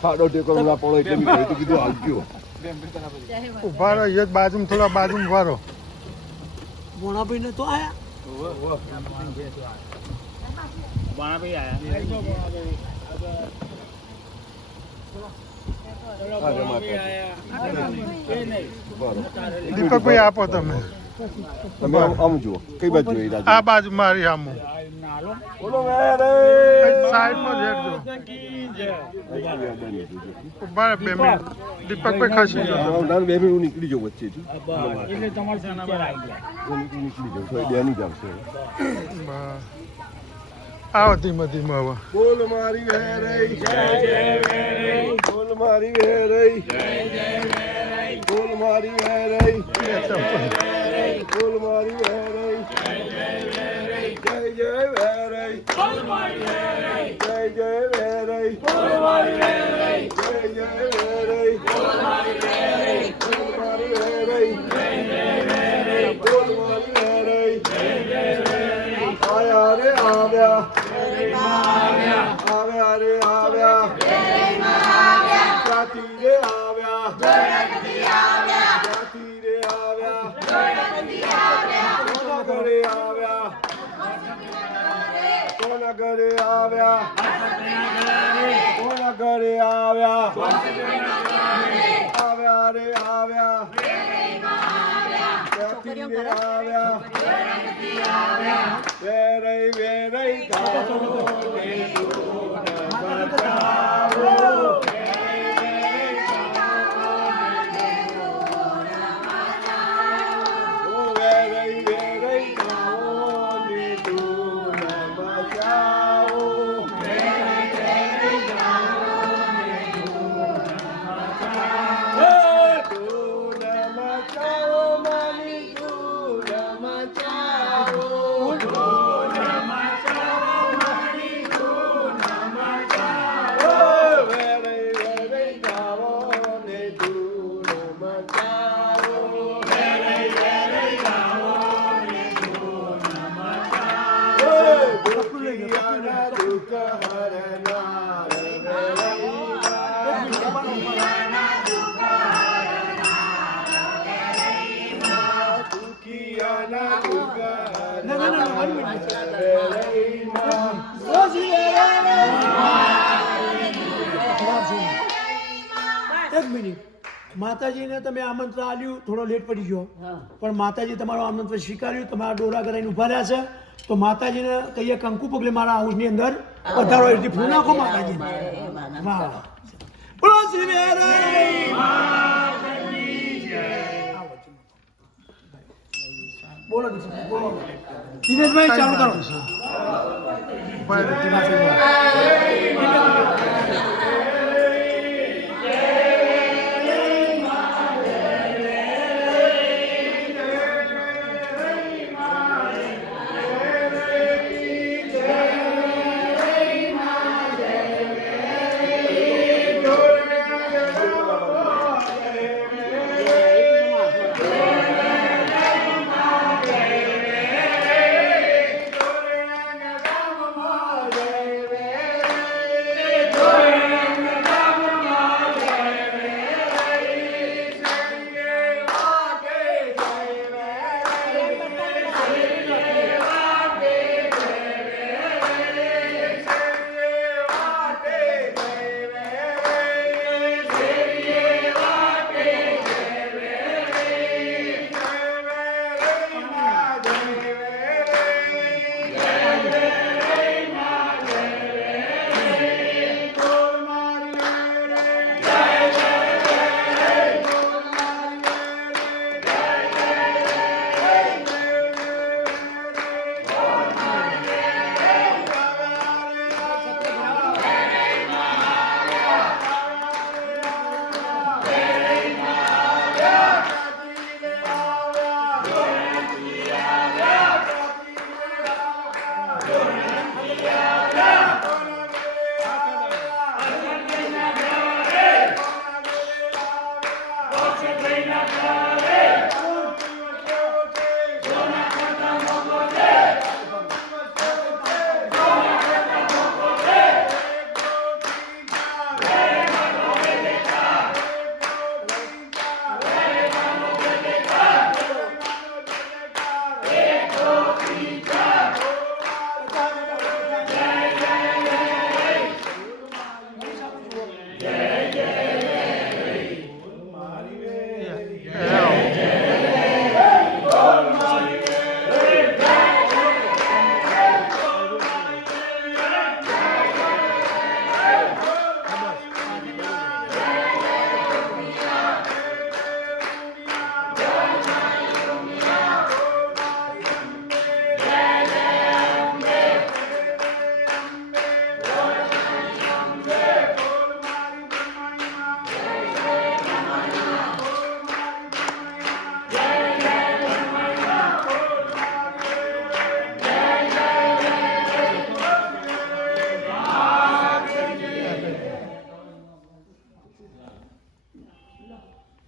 ખાડો ટેકો ના પડો એટલે મેં કહ્યું કીધું હાલજો ઉભા રહો યજ બાજુમાં થોડા બાજુમાં ઉભા રહો મોણાભાઈ ને તો આયા દીપકભાઈ આપો તમે તમે આમ જુઓ કઈ બાજુ જોઈ રહ્યા આ બાજુ મારી આમું બોલો સાઈડમાં જેડજો ઉભા રહો 2 મિનિટ દીપકભાઈ ખસી જો 2 મિનિટ નીકળી જાઉં વચ્ચેથી એટલે તમારે નીકળી જાઉં થોડી બેની જ આવશે આવો ધીમે ધીમે હવે બોલ મારી વેરઈ જય જય વેરઈ બોલ મારી વેરઈ જય જય વેરઈ બોલ મારી વેરઈ જય જય વેરઈ બોલ મારી વેરઈ જય જય વેરઈ જય જય વેરઈ બોલ મારી વેરઈ જય જય વેરઈ બોલ મારી વેરઈ જય જય વેરઈ બોલ મારી વેરઈ બોલ મારી વેરઈ જય જય વેરઈ બોલ મારી વેરઈ જય જય વેરઈ આયા રે આવ્યા આવ્યા રે આવ્યા જાતિ રે આવ્યા જાતિ રે આવ્યા કોના ઘરે આવ્યા કોના ઘરે આવ્યા કોના ઘરે આવ્યા આવ્યા રે આવ્યા જાતિ રે આવ્યા વેરઈ વેરઈ ગાવો એક મિનિટ માતાજીને તમે આમંત્રણ આપ્યું થોડો લેટ પડી ગયો પણ માતાજી તમારું આમંત્રણ સ્વીકાર્યું તમારા ડોરા કરાઈને ઉભા રહ્યા છે તો માતાજીને કહીએ કંકુ પગલે મારા હાઉસની અંદર પધારો એટલે ફૂલ નાખો માતાજીને વાહ બોલો શ્રી વેરઈ બોલો બોલો દિનેશભાઈ ચાલુ કરો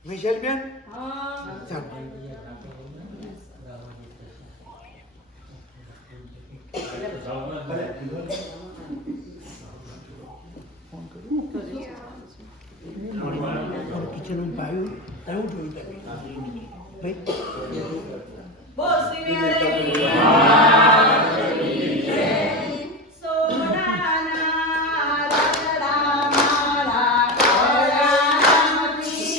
મિશેલબેન હા ચાલો કિચન ભાઈ એવું જોયું ભાઈ બોલ શ્રી મેરે સોનાના રતડા મારા કળામાંથી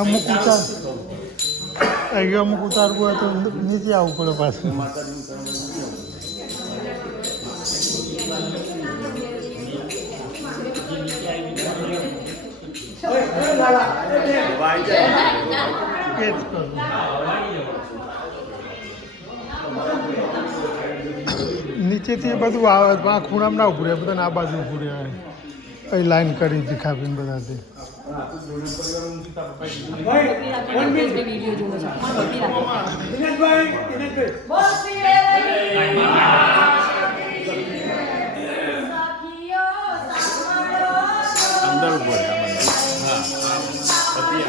અમુક ઉતાર અહીંયા અમુક ઉતારવું હોય તો નીચે આવવું પડે પાછું. એ જ કરું. નીચેથી બધું આવે આ ખૂણામાં ના ઉભું રહે, બધાને આ બાજુ ઉભું રહે. અહીં લાઈન કરી દેખાવીને બધાથી. બોલ શ્રી વેલઈ સખીઓ સાંભળો અંદર ઉભો રહે હા પછી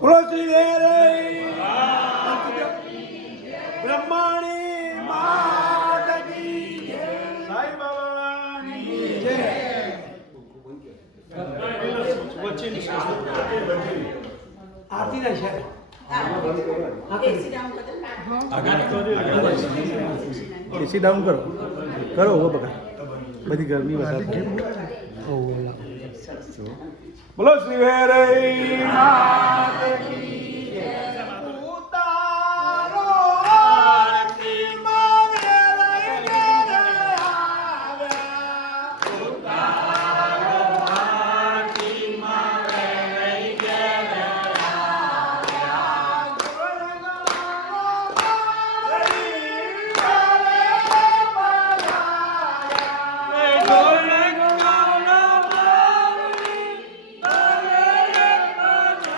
બોલો શ્રી વેલઈ બ્રહ્માણી માતા કી જય. સાઈ બાબાની જય. આરતીના છે એસી ડાઉન કરો કરો હો બકા બધી ગરમી વધારે. બોલો શ્રી વેલઈ માત કી જય. ઉતારો આરતીમાં વેલઈ ઘેરે આવ્યા. ઉતારો આરતીમાં વેલઈ ઘેરે આવ્યા. ગુણગાનો બાવળી વેલઈ પધાર્યા. ગુણગાનો બાવળી વેલઈ પધાર્યા.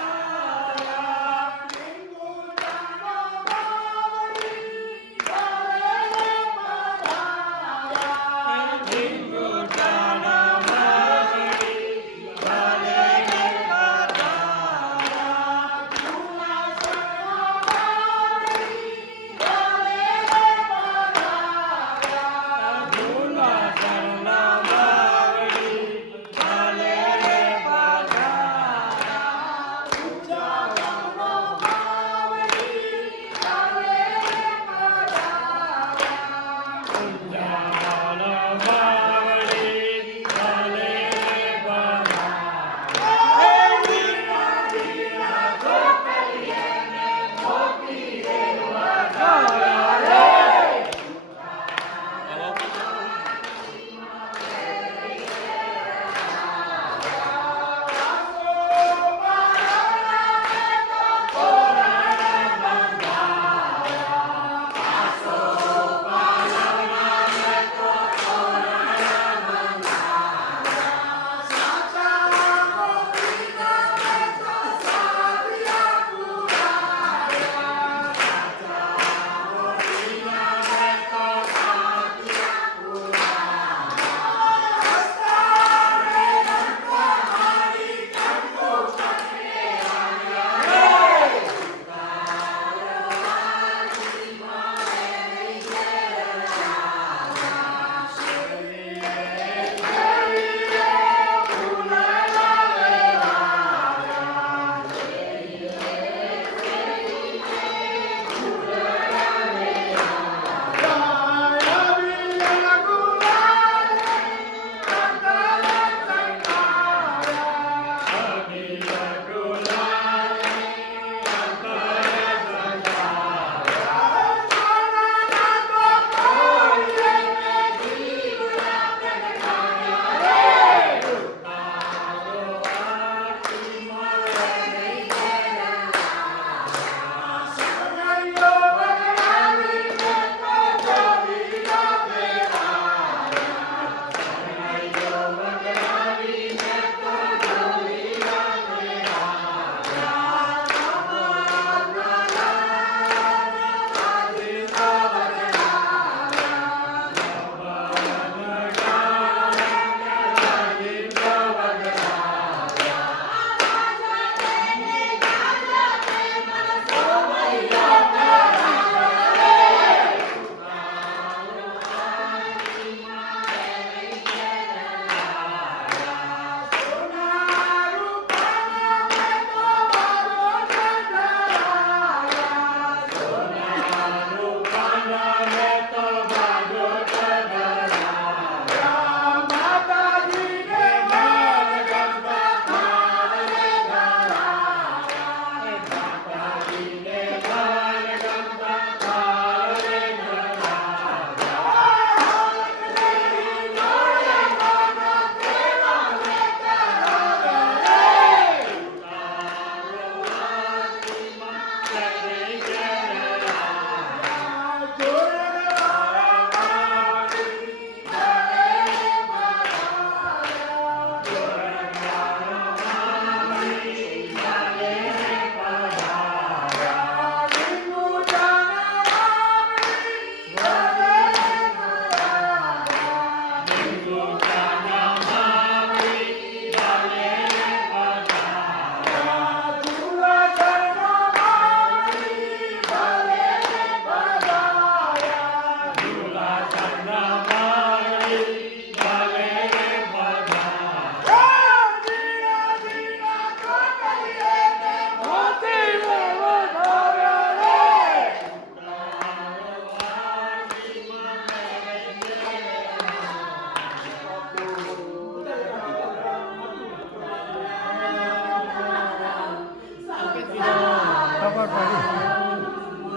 ખબર પડી.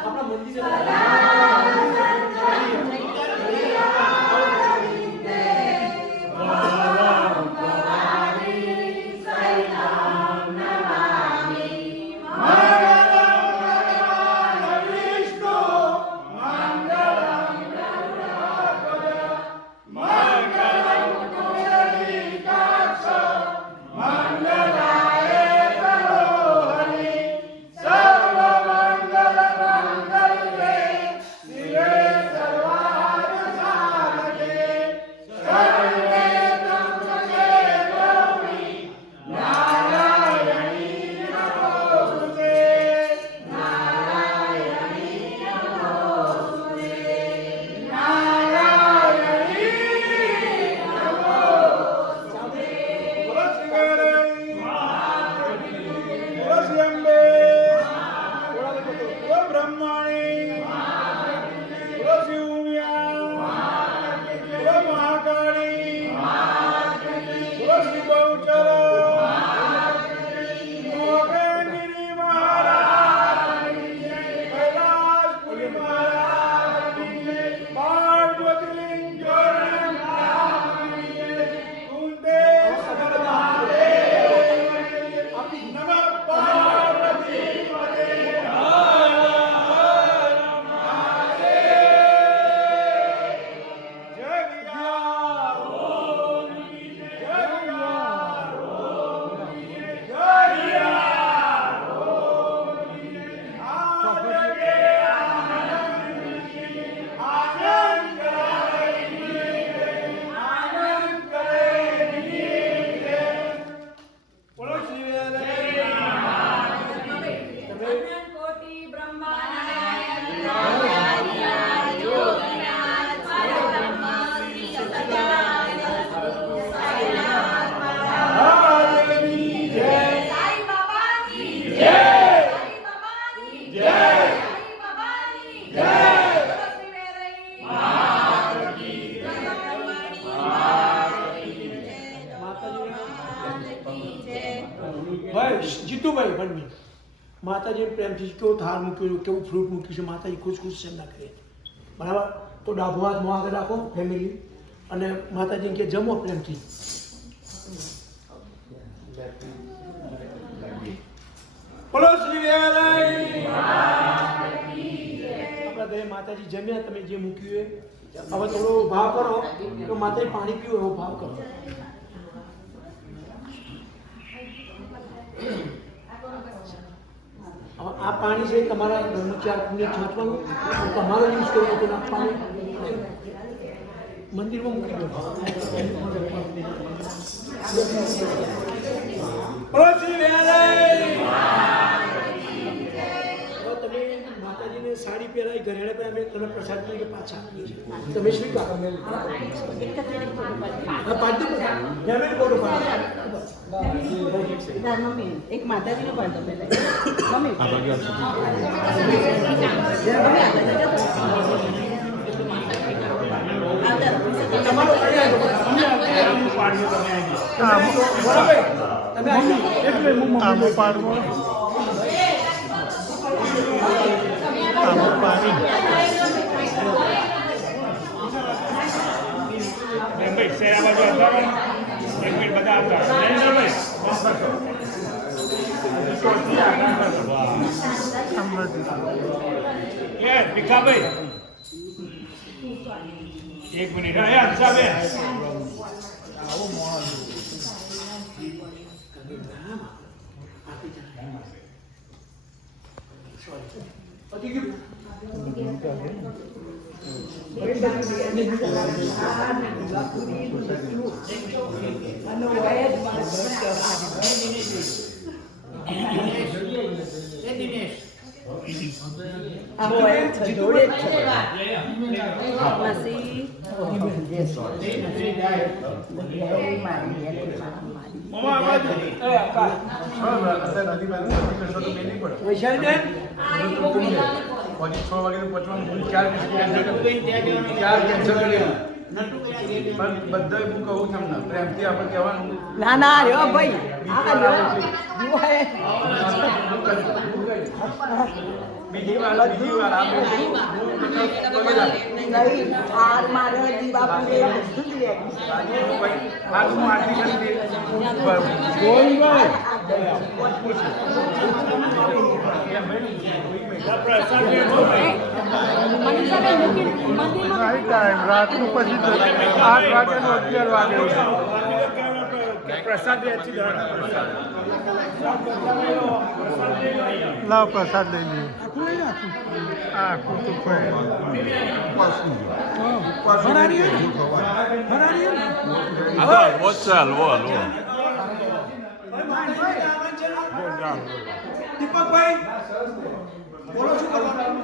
આપણા મંદિરે ભાઈ જીતુભાઈ ભણવી માતાજી પ્રેમથી કેવો થાળ મૂક્યો કેવું ફ્રૂટ મૂક્યું છે માતાજી ખુશ ખુશ છે એમના કરે બરાબર તો ડાબો હાથ મોં આગળ રાખો ફેમિલી અને માતાજીને કે જમો પ્રેમથી બોલો શ્રી વેલાઈ આપણા ઘરે માતાજી જમ્યા તમે જે મૂક્યું એ હવે થોડો ભાવ કરો તો માતાજી પાણી પીવો એવો ભાવ કરો આ પાણી છે તમારા ઘરનું ચાર પુણ્ય છાંટવાનું તમારો યુઝ કરવો તો નાખવાનું મંદિરમાં મૂકી દો તમે માતાજીને સાડી પહેરાવી ઘરેણા પણ અમે તમે પ્રસાદ તરીકે પાછા આપીએ છીએ તમે સ્વીકાર મમ્મી એક માતાજીનો પાડો પહેલા મમ્મી આમો પાડવો આમો પાડી ભાઈ શેરા બાજુ હતા એક મિનિટ બધા હતા કે ભીખાભાઈ એક મિનિટ રહ્યા સાહેબ વૈશાલીબેન પછી 6 વાગે પહોંચવાનું 4 કેન્સલ કરેલું પણ બધા હું કહું તમને પ્રેમથી આપણે કહેવાનું ના ના રે ભાઈ આ લ્યો બીજી વાર આ નહીં હાર મારે દીવાપુરે બધું જ હું આરતી કરી રાતનું પછી 8 વાગ્યાનું 11 વાગે પ્રસાદ વેચી લાવ પ્રસાદ લઈ લઈએ આખું તો વોચ હલવો દીપકભાઈ બોલો શું કરવાનું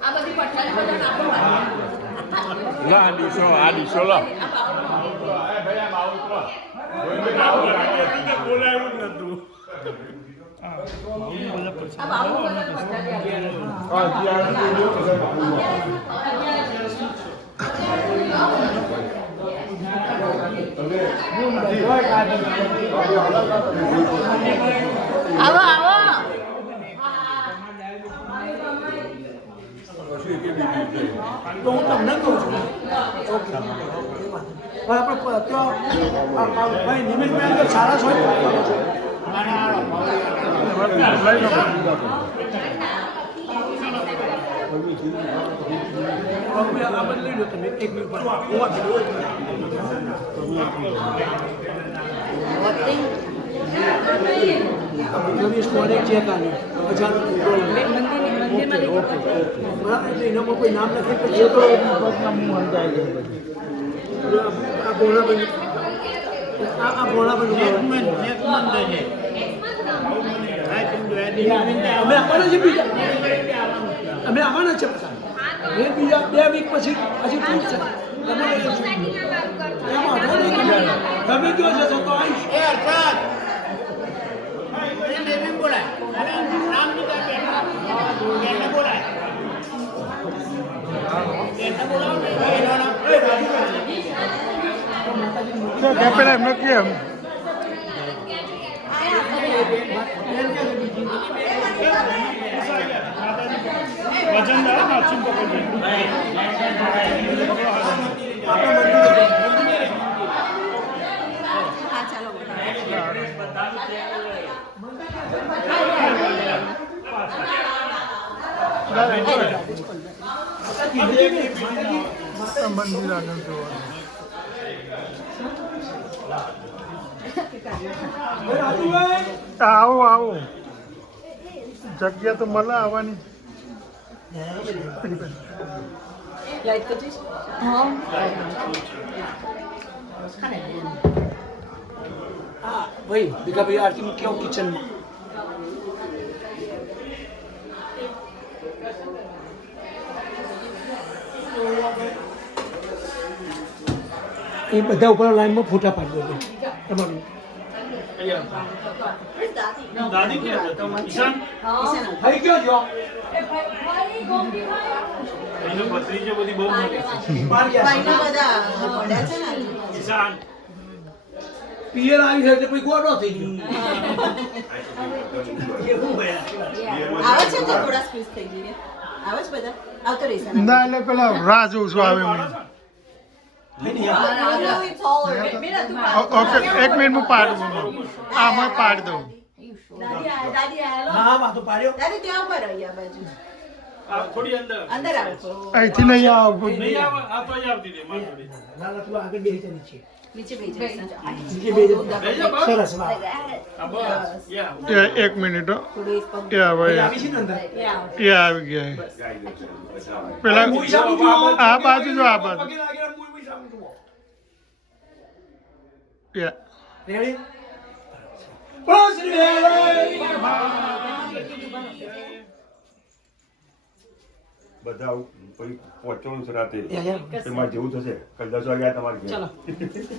આ બધી પઠાણ બધા નાખો આ દીશો લો બોલાયું જ નતું આ બાબુ આવો આવો તો હું તમને કહું છું આપણે ભાઈ નિમિત્તભાઈ અંદર સારા છો લઈ લો તમે 1 મિનિટ ચેક આની બરાબર એટલે એનામાં કોઈ નામ લખે પછી તો આ ભોળાભાઈ આ ભોળાભાઈ અમે આવવાના છે બીજા અમે આવવાના છે એ બીજા 2 વીક પછી હજી ટૂર છે તમે કયો છે તો આવીશ પેલા એમને કેમ મંદિર આગળ જોવાનું આવો આવો જગ્યા તો મળે આવવાની ભાઈ ભીખાભાઈ આરતી મૂકી આવું કિચનમાં એ બધા ઉપર લાઈનમાં ફોટા પાડી દો તમારું દાદી ક્યાં છે ઈશાન ભાઈ કયો છો ભાઈ ગોપીભાઈ એનો ભત્રીજો બધી બહુ મોટી છે બહાર ગયા છે. બધા પડ્યા છે ને ઈશાન પિયર આવી છે એટલે પછી ગોડો થઈ ગયો આવે છે તો થોડા સ્ક્વીઝ થઈ ગઈ આવે છે બધા આવતો રહેશે ના એટલે પેલા રાહ જોઉં છું આવે એમ ઓકે 1 મિનિટ હું પાડું આમાં પાડ દઉં હા વાતો પાડ્યો દાદી ત્યાં ઉપર આવી આ બાજુ થોડી અંદર અંદર આવો અહીંથી નહીં આવું નહીં આવે આ તો અહીં આવતી રહે મારી જોડે. ના ના તું આગળ બેસી જા નીચે નીચે બેસી જાઓ નીચે બેસી જા. બેસી જા, બસ. સરસ વાહ આ બસ યા 1 મિનિટ હો. થોડું પગ એ હવે આવી છે ને અંદર એ આવી ગયા પેલા મુઈ સામું જુઓ. આ બાજુ જો આ બાજુ પગે લાગેલા મુઈ સામું જુઓ. યા રેડી બોલો શ્રી વેલાઈ બધા પછી પહોંચવાનું છે રાતે યા. તેમાં જેવું થશે કાલ 10 વાગ્યા તમારે ઘેર.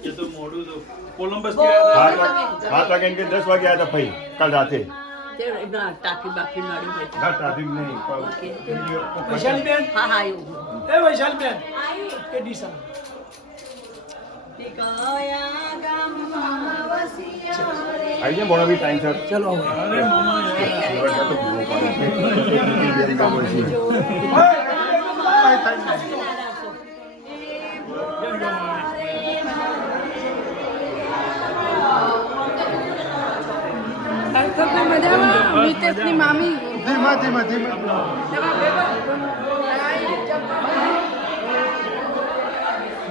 એ તો મોડું તો કોલંબસ થી આવ્યા હતા. 7 વાગ્યા કે 10 વાગ્યા હતા ભાઈ કાલ રાતે ટાંકી બાકી નડી હોય ના ટ્રાફિક નહીં વૈશાલીબેન હા હા એવું એ વૈશાલીબેન કે ડીસા આવી જાય મોડા બી ટાઈમ સર ચલો હવે મિતેશની મામી ધીમા ધીમા ધીમા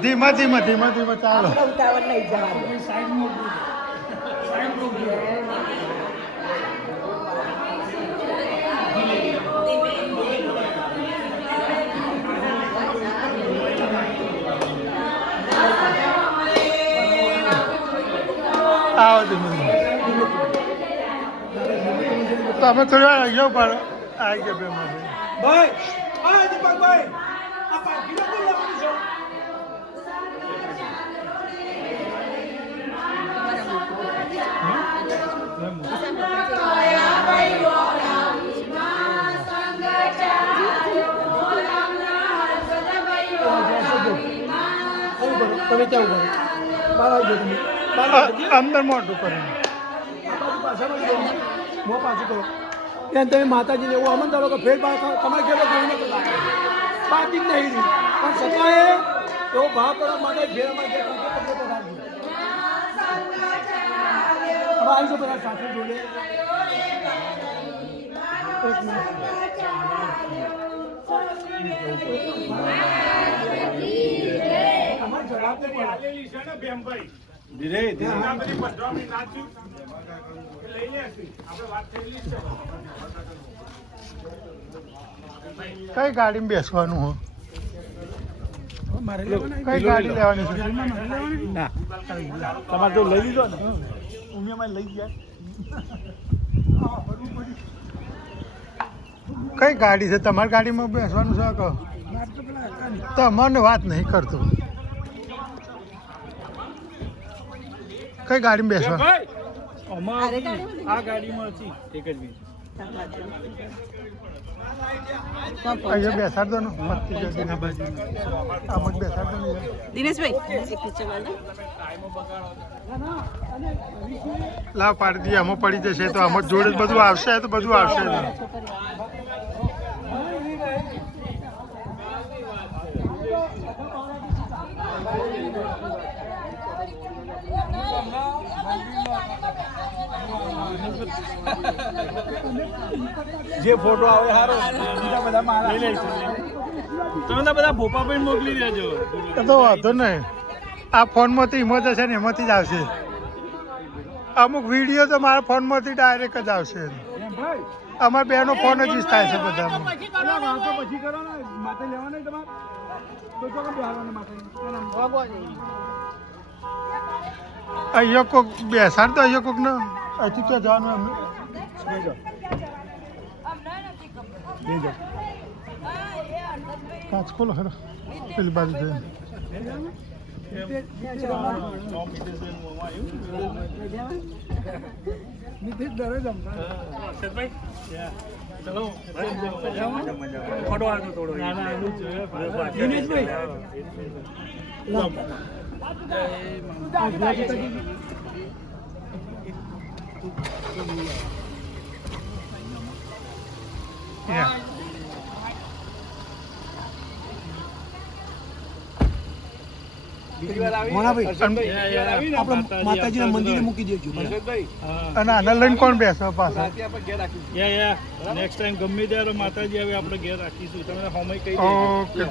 ધીમા ધીમા ધીમા ધીમા ચાલો ઉતાવળ નહીં જવાનું આવો ધીમે તમે થોડી વાર આવ્યો પણ આવી ગયા બે માં ભાઈ હા દીપકભાઈ આ પાકીનો કોણ લાવવાનું છે તમે ત્યાં ઉભા રહો. બહાર આવજો તમે બહાર આવજો. અંદર મોટું કરીને આ બાજુ પાછળમાં જ રહો. મોં પાછું કરો ત્યાં તમે માતાજીને એવું આમંત્રણ કરો કે ફેર તમારે ઘેર જોઈને બધા બાકી જ નહીં રહી પણ છતાંય એવો ભાવ કરો માતા ફેર અમારે ઘેર કંઈક પકડો તો રાખજો. હવે આવી જાઓ બધા સાથે જોડે એક મિનિટ અમારે જવાબ નહીં મળે. આલેલી છે ને ભેમભાઈ ધીરે ધીરે આ બધી પધરામણી નાચ્યું લઈને હતી આપણે વાત થયેલી જ છે કઈ ગાડીમાં બેસવાનું હો મારે કઈ ગાડી લેવાની છે ના તમારે તો લઈ લીધો ને ઉમિયામાં લઈ ગયા કઈ ગાડી છે તમારી ગાડીમાં બેસવાનું છે કહો તમને વાત નહીં કરતો કઈ ગાડીમાં બેસવા ભાઈ આ ગાડીમાં હતી એક જ મિનિટ અહીંયા બેસાડ દો ને પત્તી જતી આમ જ બેસાડ દો ને દિનેશભાઈ એક નીચે વાળો લાવ પાડી દઈએ આમાં પડી જશે તો આમાં જોડે જ બધું આવશે તો બધું આવશે જ. જે ફોટો આવે સારો બીજા બધા મારા તમે તો બધા ભોપા પણ મોકલી દેજો એ તો વાંધો નહીં આ ફોનમાંથી એમાં જશે ને એમાંથી જ આવશે અમુક વિડીયો તો મારા ફોનમાંથી ડાયરેક્ટ જ આવશે અમારા બેનો ફોન જ યુઝ થાય છે બધામાં પછી કરો ને માથે લેવાના તમારે તો તો કેમ બેહારવાના માથે અહીંયા કોક બેસાડ તો અહીંયા કોક ને અહીંથી ક્યાં જવાનું એમને કાચ ખોલો ખરો પેલી બાજુ જઈને ચલો ફોટો આવતો થોડો Yeah. મોનાભાઈ હર્ષદભાઈ, આપણે માતાજીના મંદિરે મૂકી દેજો બરાબર? હર્ષદભાઈ, અને આને લઈને કોણ બેસે પાછા રાતે આપણે ઘેર રાખીશું. નેક્સ્ટ ટાઈમ ગમે ત્યારે માતાજી આવે આપણે ઘેર રાખીશું તમે હોમય કહી ઓકે